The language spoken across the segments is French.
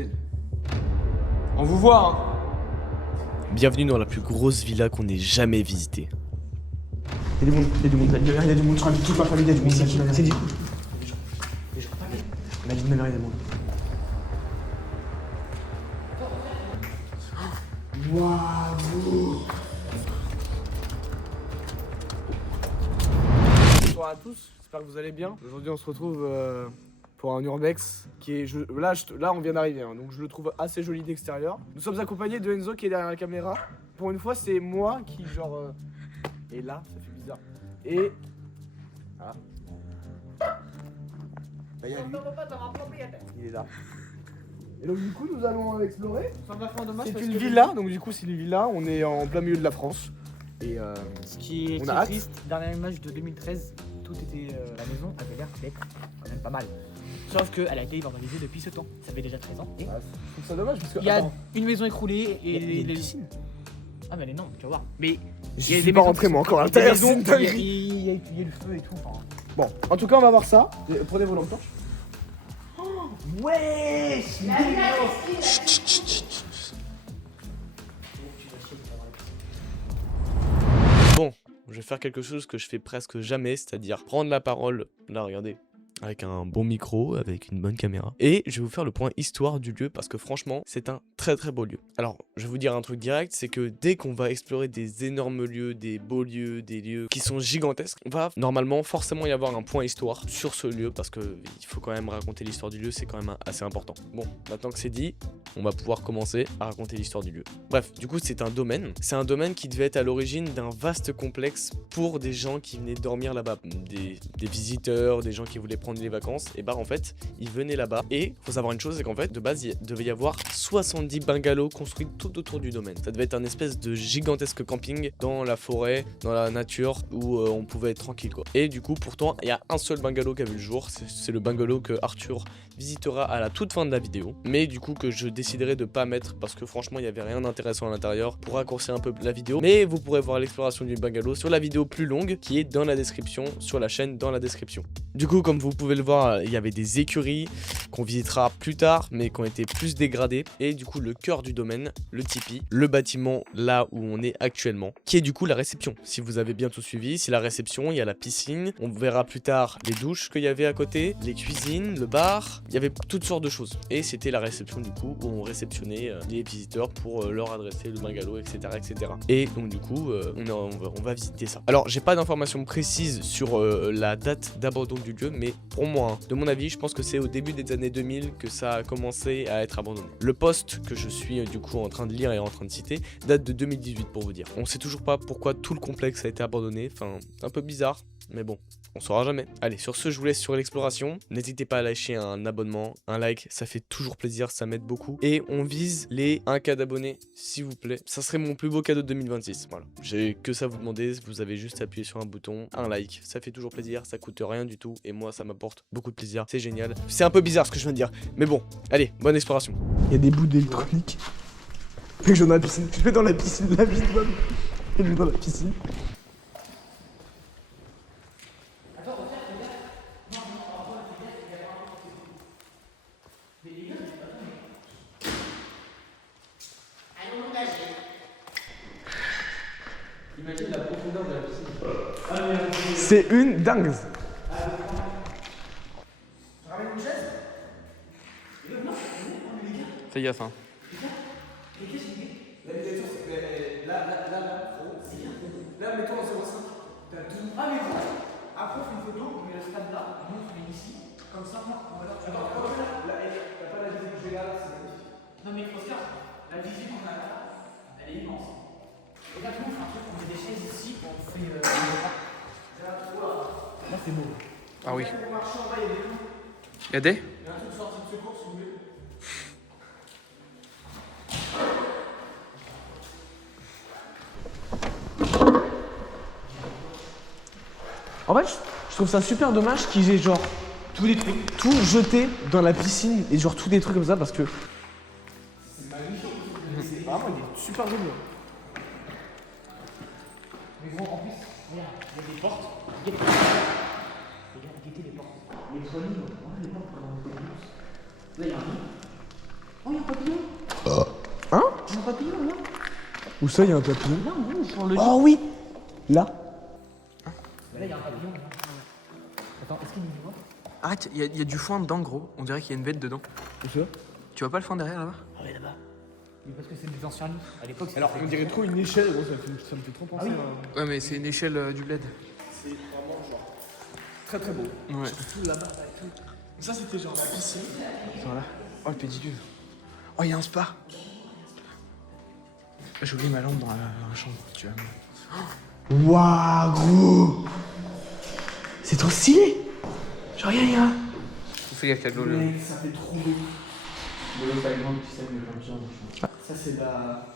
dead. On vous voit, hein. Bienvenue dans la plus grosse villa qu'on ait jamais visitée. Il y a du monde, il y a du monde, je rajoute toute ma famille, il y a du monde. C'est dit. On a dit de ma mère, il y a du monde. Waouh. Bonjour à tous, j'espère que vous allez bien. Aujourd'hui on se retrouve pour un urbex qui est... Là on vient d'arriver, hein, donc je le trouve assez joli d'extérieur. Nous sommes accompagnés de Enzo qui est derrière la caméra. Pour une fois c'est moi qui genre... est là, ça fait bizarre. Et... Ah. Bah, y a lui. Il est là. Et donc du coup nous allons explorer. C'est une villa, donc du coup c'est une villa, on est en plein milieu de la France. Et ce qui est triste, dernière image de 2013, tout était, la maison avait l'air d'être quand même pas mal. Sauf qu'elle a été vandalisée depuis ce temps, ça fait déjà 13 ans. Et je trouve ça dommage parce que... il y a une maison écroulée et les piscines. Ah mais elle est énorme, tu vas voir. Mais je suis pas rentré moi encore à l'intérieur. Il y a le feu et tout. Enfin... Bon, en tout cas on va voir ça. Prenez vos lampes torches. Ouais. Bon, je vais faire quelque chose que je fais presque jamais, c'est-à-dire prendre la parole, là regardez, avec un bon micro, avec une bonne caméra. Et je vais vous faire le point histoire du lieu parce que franchement, c'est un très très beau lieu. Alors, je vais vous dire un truc direct, c'est que dès qu'on va explorer des énormes lieux, des beaux lieux, des lieux qui sont gigantesques, on va normalement forcément y avoir un point histoire sur ce lieu parce que il faut quand même raconter l'histoire du lieu, c'est quand même assez important. Bon, maintenant que c'est dit, on va pouvoir commencer à raconter l'histoire du lieu. Bref, du coup, c'est un domaine. C'est un domaine qui devait être à l'origine d'un vaste complexe pour des gens qui venaient dormir là-bas, des visiteurs, des gens qui voulaient prendre les vacances. Et bah en fait, ils venaient là-bas. Et faut savoir une chose, c'est qu'en fait, de base, il devait y avoir 70 bungalows construits tout autour du domaine. Ça devait être un espèce de gigantesque camping dans la forêt, dans la nature, où on pouvait être tranquille, quoi. Et du coup, pourtant, il y a un seul bungalow qui a vu le jour. C'est le bungalow que Arthur visitera à la toute fin de la vidéo. Mais du coup, que je déciderai de pas mettre parce que franchement, il n'y avait rien d'intéressant à l'intérieur pour raccourcir un peu la vidéo. Mais vous pourrez voir l'exploration du bungalow sur la vidéo plus longue qui est dans la description, sur la chaîne dans la description. Du coup, comme vous pouvez le voir, il y avait des écuries qu'on visitera plus tard, mais qui ont été plus dégradées. Et du coup, le cœur du domaine, le tipi, le bâtiment là où on est actuellement, qui est du coup la réception. Si vous avez bien tout suivi, c'est la réception, il y a la piscine, on verra plus tard les douches qu'il y avait à côté, les cuisines, le bar, il y avait toutes sortes de choses. Et c'était la réception du coup, où on réceptionnait les visiteurs pour leur adresser le bungalow, etc. etc. Et donc du coup, on va visiter ça. Alors, j'ai pas d'informations précises sur la date d'abandon du lieu, mais pour moi, de mon avis, je pense que c'est au début des années 2000 que ça a commencé à être abandonné. Le post que je suis du coup en train de lire et en train de citer date de 2018 pour vous dire. On sait toujours pas pourquoi tout le complexe a été abandonné, enfin, c'est un peu bizarre, mais bon. On saura jamais. Allez, sur ce, je vous laisse sur l'exploration. N'hésitez pas à lâcher un abonnement, un like, ça fait toujours plaisir, ça m'aide beaucoup. Et on vise les 1K d'abonnés, s'il vous plaît. Ça serait mon plus beau cadeau de 2026. Voilà. J'ai que ça à vous demander, vous avez juste appuyé sur un bouton, un like, ça fait toujours plaisir, ça coûte rien du tout. Et moi, ça m'apporte beaucoup de plaisir, c'est génial. C'est un peu bizarre ce que je viens de dire, mais bon, allez, bonne exploration. Il y a des bouts d'électronique. Fait que je vais dans la piscine. Je vais dans la piscine, la vie de l'homme. Je vais dans la piscine. Imagine la profondeur de la piscine. C'est une dingue. Fais gaffe, hein. Là, mettons en 0,5. T'as tout. Ah, mais bon. Après, on fait une photo, on met le stade là, nous on se met ici. Comme ça, on va là. Attends, là, t'as pas la visée que j'ai là, c'est magnifique. Non, mais Oscar, la visée qu'on a là, elle est immense. Et là, nous, on fait un truc, on met des chaises ici, on fait. Là, c'est beau. Ah oui. Pour marcher en bas, il y a des trous. Il y a des? Il y a un truc de sortie de secours, si vous voulez. En fait, je trouve ça super dommage qu'ils aient genre tout jeté dans la piscine et genre tout des trucs comme ça parce que. C'est magnifique. C'est vraiment, il est super joli. Mais bon, en plus, regarde, il y a des portes. Regarde, guettez les portes. Les trois lignes, on a les portes pendant le Là, il y a un lit. Oh, il y a un papillon. Hein? Il y a un papillon là. Où ça, il y a un papillon? Là, en gros, sur le lit. Oh oui! Là? Là, il y a un papillon. Là. Attends, est-ce qu'il y a du vent? Arrête, il y a du foin dedans, gros. On dirait qu'il y a une bête dedans. Où ça? Tu vois pas le foin derrière là-bas? Ah ouais, là-bas. Mais parce que c'est des anciens lits. À l'époque, c'était- Alors, on dirait trop une échelle, gros, ça me fait trop penser Ouais, mais c'est une échelle du bled. C'est vraiment genre très très beau. Ouais. Tout là-bas et tout. Ça, c'était genre la piscine. Voilà. Oh, le pédicule. Oh, il y a un spa. J'ai oublié ma lampe dans la chambre. Tu vois. Waouh, gros! C'est trop stylé! Genre, y'a rien. Fais gaffe, il y a de l'eau là. Mec, ça fait trop beau. Ça, c'est la.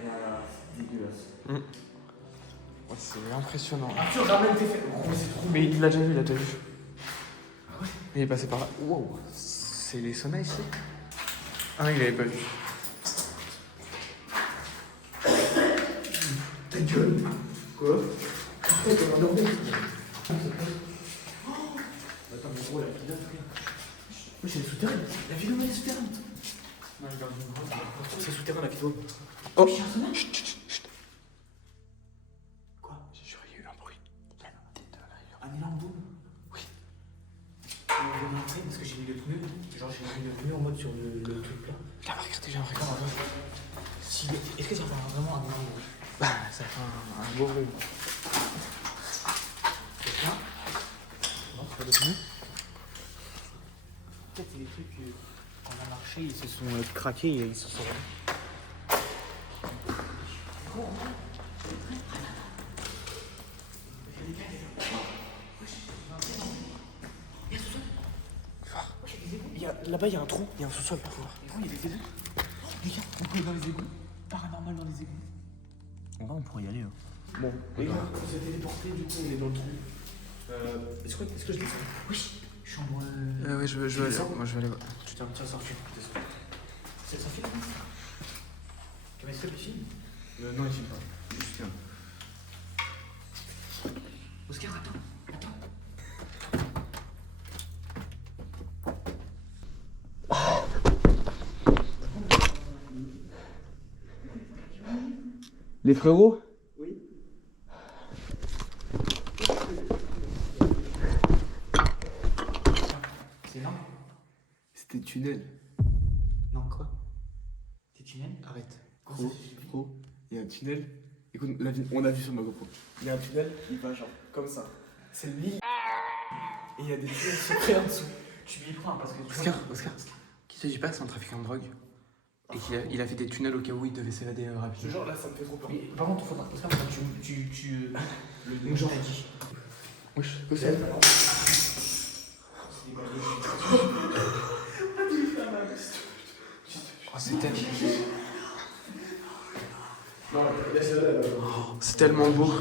C'est dégueulasse. Ouais, c'est impressionnant. Arthur, ramène tes fesses. Gros, c'est trop. Mais il l'a déjà vu, il a déjà vu. Il est passé par là. Wow. C'est les saunas ici? Ah, il avait pas vu. Ta gueule! Quoi? Putain, t'es endormi. Attends, mais gros, la villa, oui, c'est le souterrain. La villa, elle est souterraine. Non, il est dans une grosse. C'est souterrain, la vidéo. Oh! Chut, chut, chut. Quoi? J'ai juré, il y a eu un bruit. Un élan boum? Oui. On va rentrer parce que j'ai mis le pneu. Genre, j'ai mis le pneu en mode sur le truc là. Viens, regardez, j'ai un record. Si, est-ce que ça fait vraiment un élan boum? Bah, ça fait un beau bruit. C'est ça? Non, c'est pas le pneu. Peut-être c'est des trucs quand on a marché, ils se sont craqués et ils se sont. Là-bas, il y a un trou, il y a un sous-sol. Il y a des égouts. Regarde, on peut aller dans les égouts. Paranormal dans les égouts. En vrai, on pourrait y aller. Bon, les gars, on s'est téléporté, du coup, on est dans le trou. Est-ce que je descends? Oui, chambre. Ouais, je veux aller. Moi, je vais aller voir. Tiens, sorti. C'est ça fait comment est-ce que le film? Non, il filme pas. Juste Oscar, attends. Les frérots? Oui. C'est énorme. C'était tunnel. Non, quoi? C'est tunnel? Arrête. Gros, il y a un tunnel. Écoute, on a vu sur ma GoPro. il y a un tunnel, il va genre comme ça. C'est le lit. Et il y a des tunnels secrets en dessous. Tu m'y prends parce que tu Oscar, qui te dit pas que c'est un trafiquant de drogue? Et qu'il a fait des tunnels au cas où il devait s'évader Ce rapidement. genre là, ça me fait trop peur. Mais par contre, il faudra Oscar, le genre. Wesh, Oscar. Oh, c'est tellement... C'est tellement beau.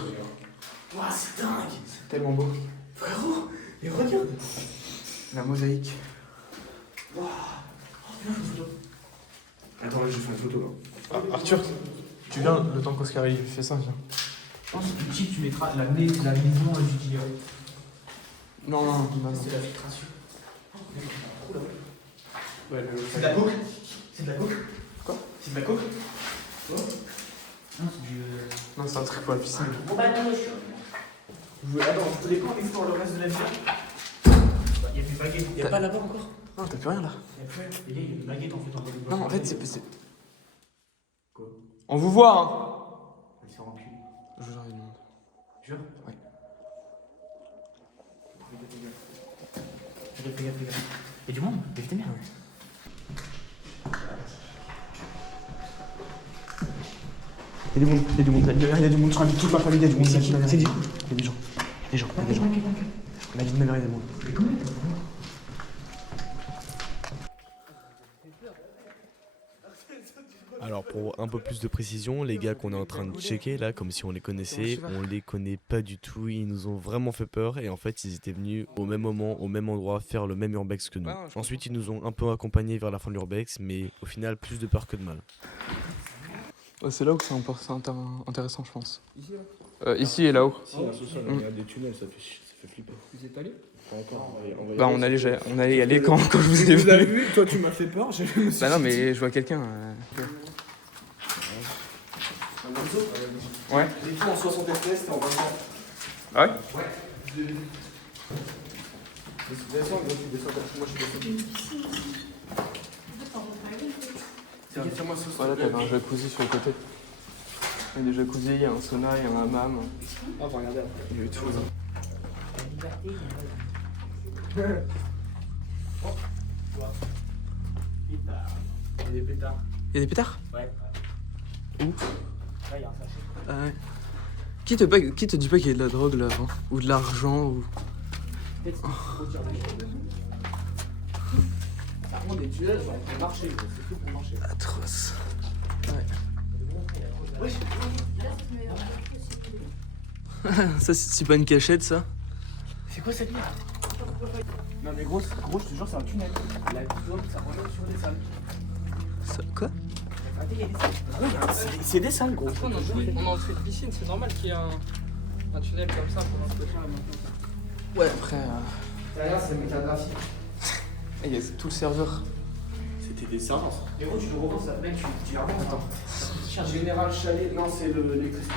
Ouah, c'est dingue. C'est tellement beau. Frérot, mais regarde. La mosaïque. Waouh. Oh, viens, je photo. Attends, là, je fais une photo. Là. Arthur, tu viens le temps qu'Oscar il fait ça, viens. Je pense que ici, tu mettras la maison du dealer. Non. C'est la filtration. Ouais, C'est de la coke? C'est de la coke? Quoi? C'est de la coke? Quoi? Non, c'est du. Non, c'est un truc pour la piscine. Bon, bah, attends, attends, vous voulez qu'on explore le reste de la ville? Il y a des baguettes. Il y a pas là-bas encore? Non, t'as plus rien là. Il y a plus rien. Les gars, il y a des baguettes en fait. Non, en fait, c'est. Quoi? On vous voit, hein. Ils sont remplis. Je vous envoie du monde. Jure? Ouais. Fais gaffe. Il y a du monde? Évitez bien. Il y a du monde, il y a du monde sur la vie de toute ma famille, il y a du monde, c'est dit. Il y a des gens. La vie de ma mère, il y a du monde. Alors pour un peu plus de précision, les gars qu'on est en train de checker là, comme si on les connaissait, on les connaît pas du tout, ils nous ont vraiment fait peur et en fait ils étaient venus au même moment, au même endroit, faire le même urbex que nous. Ensuite ils nous ont un peu accompagnés vers la fin de l'urbex, mais au final plus de peur que de mal. Ouais, c'est là où c'est intéressant, je pense. Ici, là? Ici et là-haut. Si, un sous-sol, il y a des tunnels, ça fait flipper. Vous êtes allé? Pas encore, on va y Bah on allait y aller quand je vous ai Vous avez vu. vu, toi tu m'as fait peur, je me suis Bah non mais je vois quelqu'un. Ouais. Les fois en 60 FPS, t'es en 20 ans. Ah ouais? Descends, gros, tu descends comme moi je descends. Tiens, tire-moi ce Voilà, t'avais un jacuzzi sur le côté. Il y a des jacuzzis, il y a un sauna, il y a un hammam. Ah, faut regarder après. Il y a eu tout. Il y a des pétards. Il y a des pétards? Ouais. Où? Là, il y a un sachet. Ah ouais. Qui te dit pas qu'il y a de la drogue là avant? Ou de l'argent ou... Peut-être qu'il faut tirer des choses. Par contre, des tunnels, genre, pour marcher, gros, c'est tout pour marcher. Atroce. Wesh, Ça c'est pas une cachette ça? C'est quoi cette merde? non mais gros, je te jure, c'est un tunnel. La zone, ça remonte sur des salles. Ça quoi? Regardez, il y a des salles. Gros, c'est des salles, gros. On est en entrée de piscine, c'est normal qu'il y ait un tunnel comme ça pour faire la maintenance. Ouais après... Derrière, c'est mécagraphie. Il y a tout le serveur. C'était des serveurs, ça. Et gros, tu le revends, ça mec, tu la revends. Attends. Général Chalet, non, c'est l'électricité.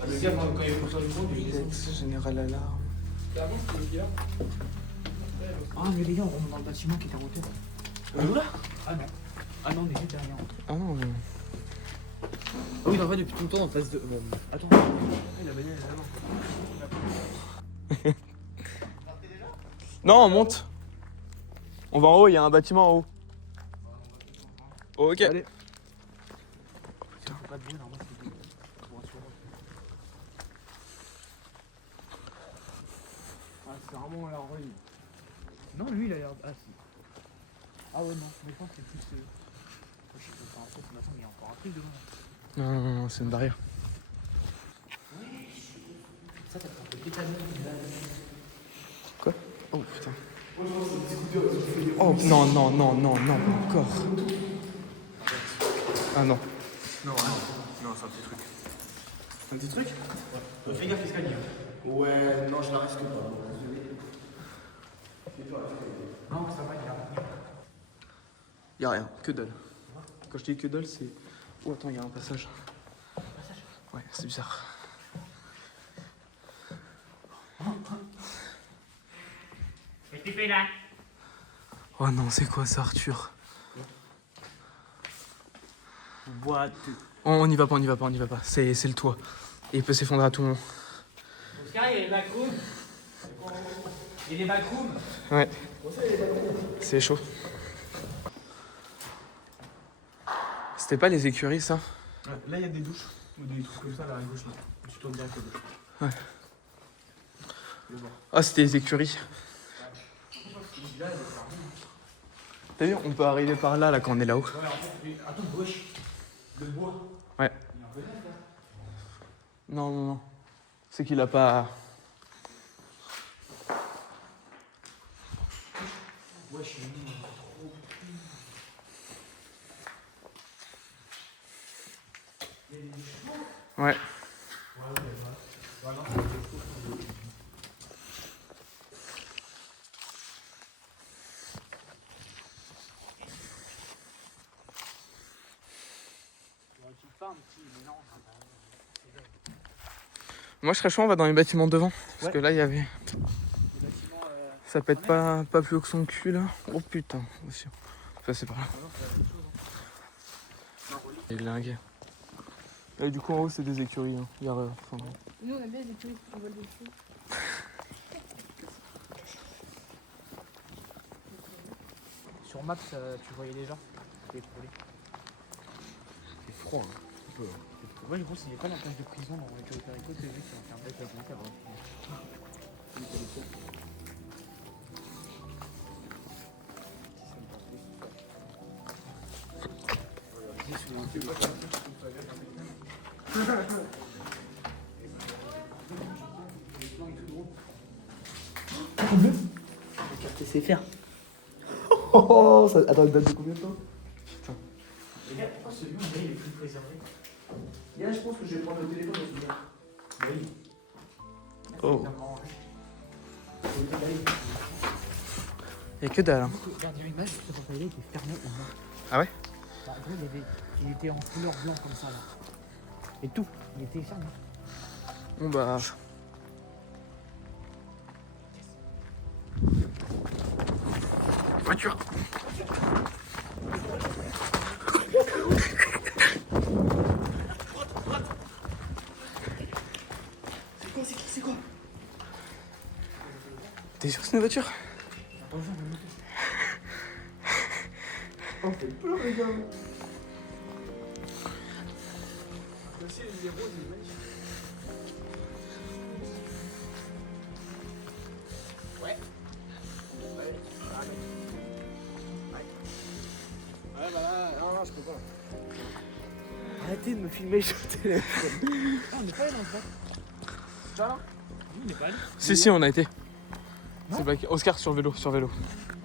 Ah, le gars, quand il est content du monde, il est. Général Alarme. Avant, c'était le gars. Ah, mais les gars, on rentre dans le bâtiment qui est en hauteur. Où là? Ah non. Ah non, on est juste derrière. Ah non mais... Ah oui, en vrai, depuis tout le temps, on passe de. Bon, attends. La bagnole, elle est là. Non on monte. On va en haut, il y a un bâtiment en haut. Ok. Allez. Faut pas de bruit, normalement, c'est pour assurer. Ah, c'est vraiment la ruine. Non, lui, il a l'air. Ah, si. Ah ouais, non, mais je pense que c'est plus. Je sais pas, en fait, il y a encore un truc devant. Non, c'est une barrière. Ça, t'as un peu tétané. Quoi? Oh putain. Oh non, non, non, non, non, encore. Ah non. Non, c'est un petit truc. Un petit truc? Fais gaffe, escalier. Ouais, non, je la risque pas. Non, ça va, il y a. Y'a rien, que dalle. Quand je dis que dalle, c'est... Oh attends, il y a un passage. Ouais, c'est bizarre. Qu'est-ce que tu fais là? Oh non, c'est quoi ça, Arthur? Boîte. On n'y va pas, on n'y va pas, on n'y va pas. C'est le toit. Et il peut s'effondrer à tout moment. Oscar, il y a les backrooms. Il y a des backrooms. Ouais. C'est chaud. C'était pas les écuries, ça? Ouais, là, il y a des douches. Ou des trucs comme ça, là, à gauche, là. Tu tournes direct à gauche. Ouais. Ah, c'était les écuries. T'as vu, on peut arriver par là, quand on est là-haut. Ouais, en fait, attends, gauche. Le bois. Ouais. Il est un peu net, là. Non, non, non. C'est qu'il a pas... Ouais, je suis venu. Ouais. Moi je serais chaud, on va dans les bâtiments devant. Parce Ouais. que là il y avait... Les bâtiments. Ça pète pas plus haut que son cul là. Oh putain, aussi. Ça c'est par là. Il est lingué. Et du coup en haut c'est des écuries. Hein. Il y a, enfin, Nous on a bien des écuries qui volent dessus. Sur Maps, tu voyais déjà. C'était écroulé. C'est froid, hein. Un peu. Ouais, gros, s'il n'y a pas la place de prison dans les Perico, t'as vu que ça va faire un mec à monter avant. La carte SFR. Oh, ça... Attends, date de combien de temps? Les gars, pourquoi celui-là, il est plus préservé? Là, je pense que je vais prendre le téléphone. Oh. Y'a que dalle. Hein. Dernière image, ce papaya était fermé au noir. Ah ouais? Bah, en gros, il était en couleur blanc comme ça là. Et tout, il était fermé. Bon bah. Voiture. C'est quoi? T'es sûr que c'est une voiture? On fait peur, les gars. Arrêtez de me filmer sur le téléphone. Ah, on n'est pas allé dans ce bac. Ça là? Oui, on n'est pas allé. Si, on a été. C'est black. Oscar sur vélo, sur vélo.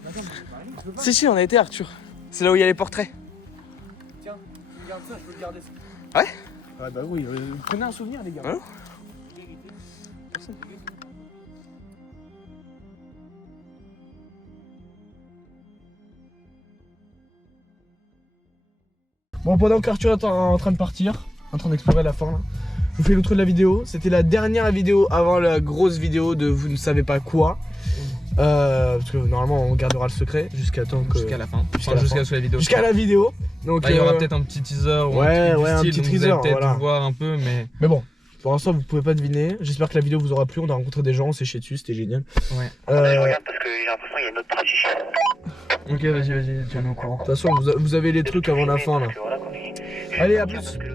Attends, mais on n'est pas allé. Je veux pas. Si, on a été, Arthur. C'est là où il y a les portraits. Tiens, regarde ça, je peux le garder. Ouais? Ouais, bah oui, prenez un souvenir, les gars. Ouais. Bon, pendant qu'Arthur est en train de partir, en train d'explorer la forme, je vous fais l'outro de la vidéo. C'était la dernière vidéo avant la grosse vidéo de vous ne savez pas quoi. Parce que normalement on gardera le secret jusqu'à temps que. Jusqu'à la fin. Jusqu'à la fin. Jusqu'à la vidéo. Jusqu'à la vidéo. Donc Là, il y aura peut-être un petit teaser ou ouais, un truc ouais, un du petit style, donc teaser, vous allez peut-être voilà. voir un peu, mais bon, pour l'instant vous pouvez pas deviner. J'espère que la vidéo vous aura plu. On a rencontré des gens, on s'est chié dessus, c'était génial. ouais. Je regarde parce que j'ai l'impression qu'il y a une autre partie. Ok, vas-y, tiens-nous au courant. De toute façon, vous avez les trucs avant la fin là. Parce que voilà, qu'on est- Allez, à plus. Parce que